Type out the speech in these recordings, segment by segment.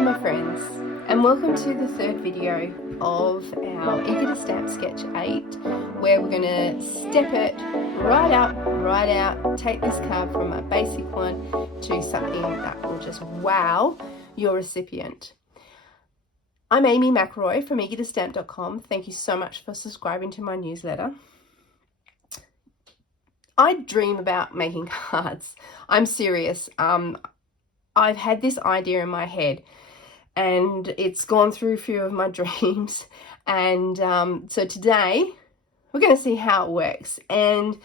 Hello my friends, and welcome to the third video of our Eager to Stamp Sketch 8, where we're going to step it right up, right out, take this card from a basic one to something that will just wow your recipient. I'm Amy McElroy from eagertostamp.com. Thank you so much for subscribing to my newsletter. I dream about making cards. I'm serious. I've had this idea in my head and it's gone through a few of my dreams, and so today we're going to see how it works. And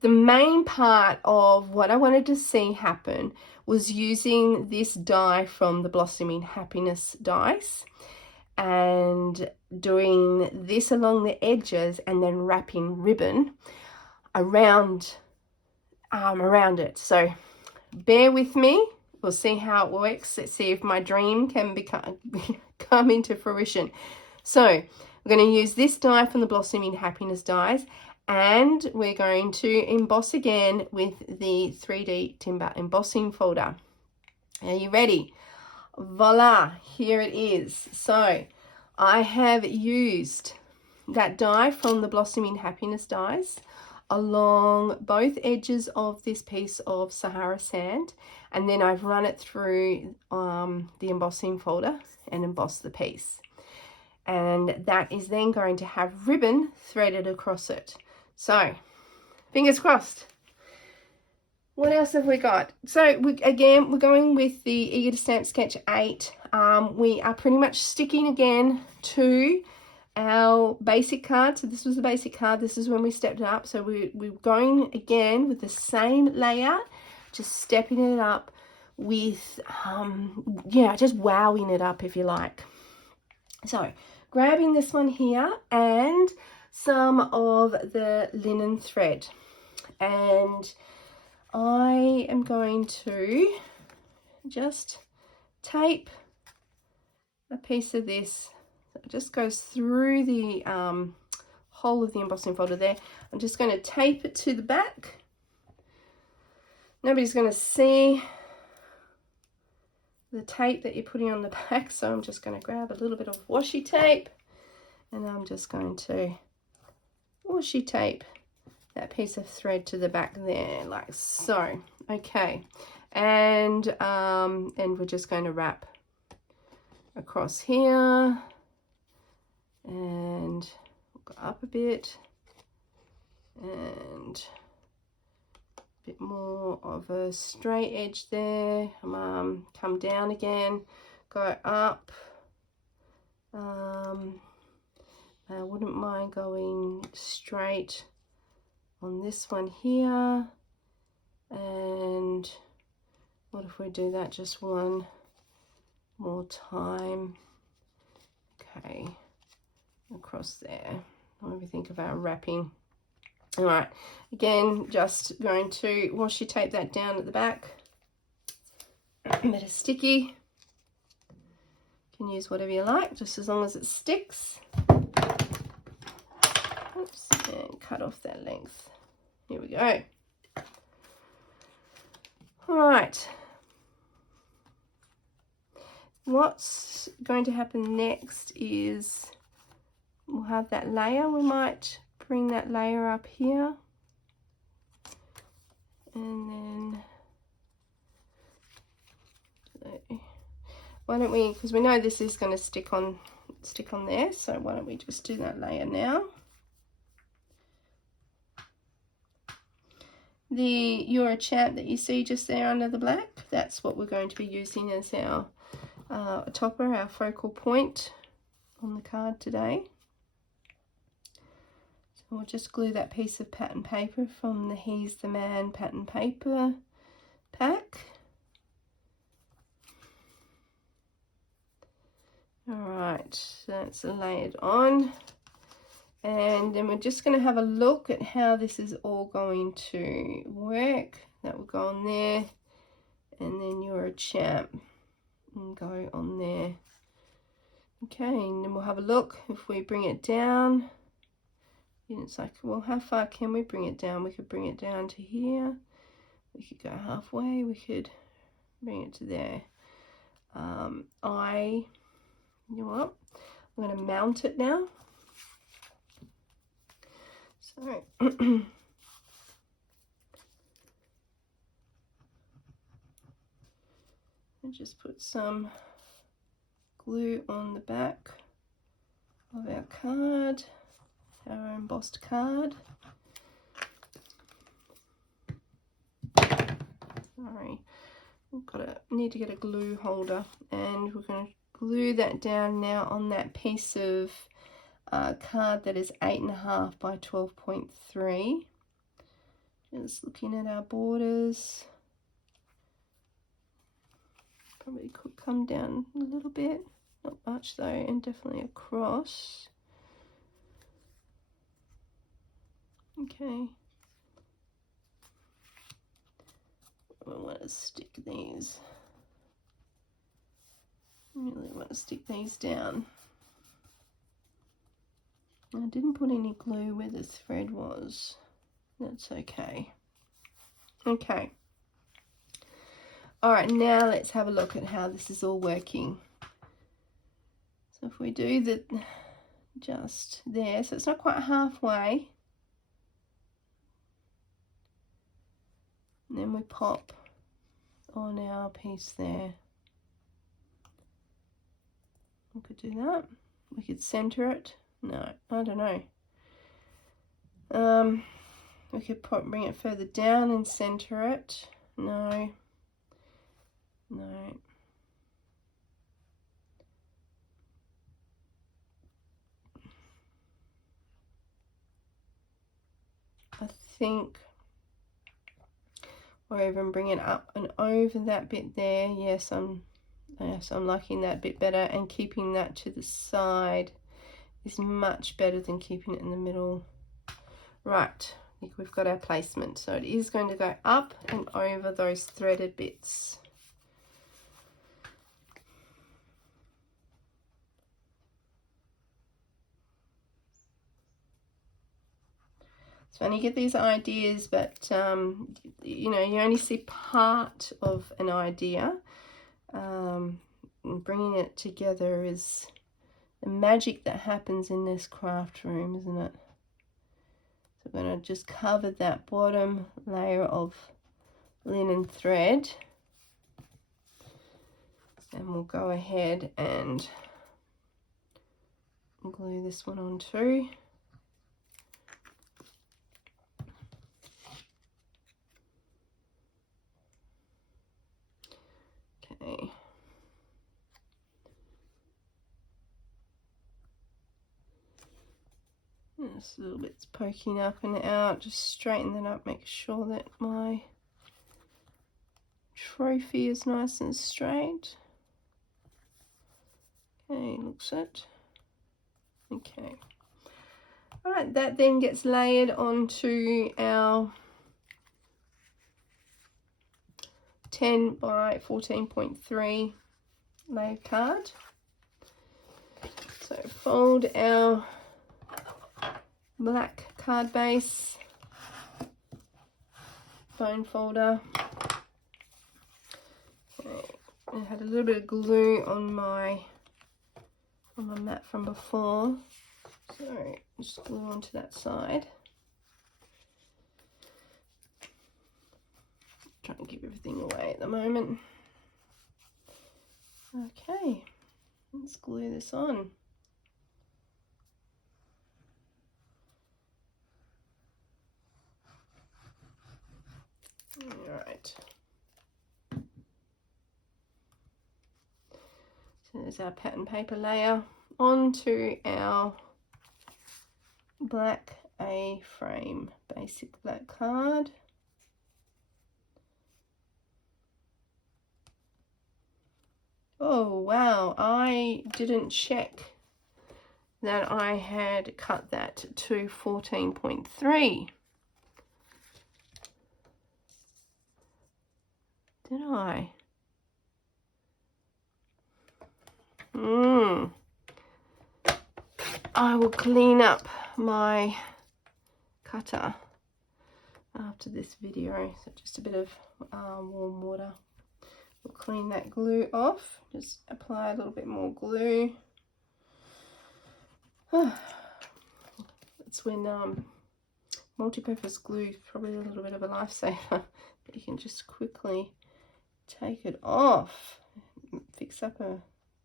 the main part of what I wanted to see happen was using this die from the Blossoming Happiness dies and doing this along the edges and then wrapping ribbon around it. So bear with me. We'll see how it works. Let's see if my dream can come into fruition. So we're going to use this die from the Blossoming Happiness dies, and we're going to emboss again with the 3D timber embossing folder. Are you ready? Voila, here it is. So I have used that die from the Blossoming Happiness dies along both edges of this piece of Sahara sand, and then I've run it through the embossing folder and embossed the piece, and that is then going to have ribbon threaded across it. So fingers crossed. What else have we got? So again, we're going with the Eager to Stamp Sketch 8. We are pretty much sticking again to our basic card. So this was the basic card. This is when we stepped it up. So we're going again with the same layout, just stepping it up with just wowing it up, if you like. So grabbing this one here and some of the linen thread, and I am going to just tape a piece of this. It just goes through the whole of the embossing folder there. I'm just going to tape it to the back. Nobody's going to see the tape that you're putting on the back, so I'm just going to grab a little bit of washi tape and I'm just going to washi tape that piece of thread to the back there, like so. Okay, and we're just going to wrap across here. And go up a bit and a bit more of a straight edge there. Come down again, go up. I wouldn't mind going straight on this one here. And what if we do that just one more time? Okay, across there. What do we think about wrapping? All right, again, just going to washi tape that down at the back. A bit of sticky. You can use whatever you like, just as long as it sticks. Oops, and cut off that length. Here we go. All right. What's going to happen next is we'll have that layer. We might bring that layer up here, and then why don't we, because we know this is going to stick on there, so why don't we just do that layer now. The You're a Champ that you see just there under the black, that's what we're going to be using as our topper, our focal point on the card today. So we'll just glue that piece of pattern paper from the He's the Man pattern paper pack. Alright, so that's layered on. And then we're just going to have a look at how this is all going to work. That will go on there, and then You're a Champ and go on there. Okay, and then we'll have a look if we bring it down. It's like, well, how far can we bring it down? We could bring it down to here. We could go halfway. We could bring it to there. You know what, I'm going to mount it now. So I just put some glue on the back of our card, our embossed card. Sorry, need to get a glue holder, and we're going to glue that down now on that piece of card that is 8.5 by 12.3. Just looking at our borders, probably could come down a little bit, not much though, and definitely across. Okay. I want to stick these. I really want to stick these down. I didn't put any glue where the thread was. That's okay. Okay. All right, now let's have a look at how this is all working. So if we do the just there, so it's not quite halfway. And then we pop on our piece there. We could do that. We could center it. No, I don't know. We could bring it further down and center it. No. No. I think, or even bring it up and over that bit there. Yes, I'm liking that bit better, and keeping that to the side is much better than keeping it in the middle. Right, I think we've got our placement. So it is going to go up and over those threaded bits. It's funny, you get these ideas, but you know, you only see part of an idea. And bringing it together is the magic that happens in this craft room, isn't it? So I'm going to just cover that bottom layer of linen thread, and we'll go ahead and glue this one on too. Okay. This little bit's poking up and out. Just straighten that up, make sure that my trophy is nice and straight. Okay, looks it. Okay. Alright, that then gets layered onto our 10 by 14.3 layer card. So fold our black card base, bone folder. Okay. I had a little bit of glue on my mat from before, so just glue onto that side. Trying to keep everything away at the moment. Okay, let's glue this on. Alright. So there's our pattern paper layer onto our black A-frame basic black card. Oh wow, I didn't check that I had cut that to 14.3. Did I? I will clean up my cutter after this video. So just a bit of warm water We'll clean that glue off. Just apply a little bit more glue. That's when multi-purpose glue is probably a little bit of a lifesaver. You can just quickly take it off. Fix up a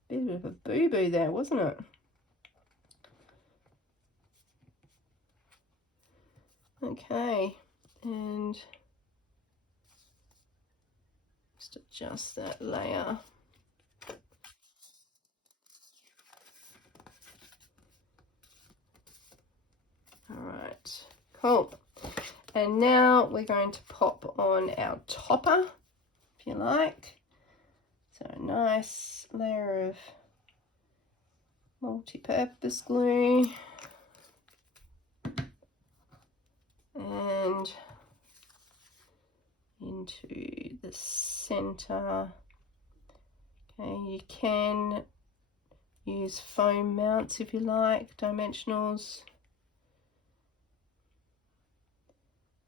bit of a boo-boo there, wasn't it? Okay, and just adjust that layer. Alright, cool. And now we're going to pop on our topper, if you like. So a nice layer of multi-purpose glue. And into the center. Okay, you can use foam mounts if you like, dimensionals.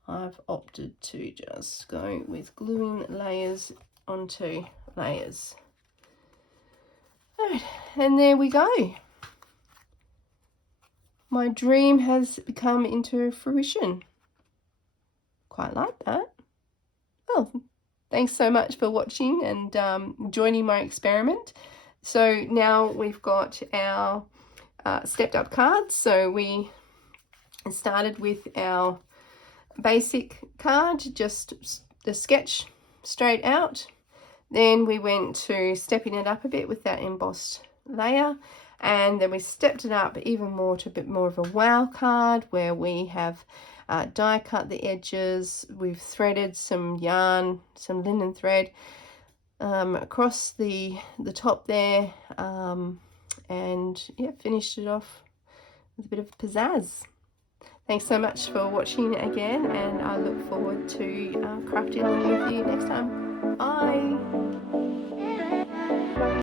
I've opted to just go with gluing layers onto layers. Right, and there we go. My dream has come into fruition. Quite like that. Oh, thanks so much for watching and joining my experiment. So now we've got our stepped up cards. So we started with our basic card, just the sketch straight out. Then we went to stepping it up a bit with that embossed layer, and then we stepped it up even more to a bit more of a wow card, where we have die cut the edges. We've threaded some yarn, some linen thread across the top there, and yeah, finished it off with a bit of pizzazz. Thanks so much for watching again, and I look forward to crafting along with you next time.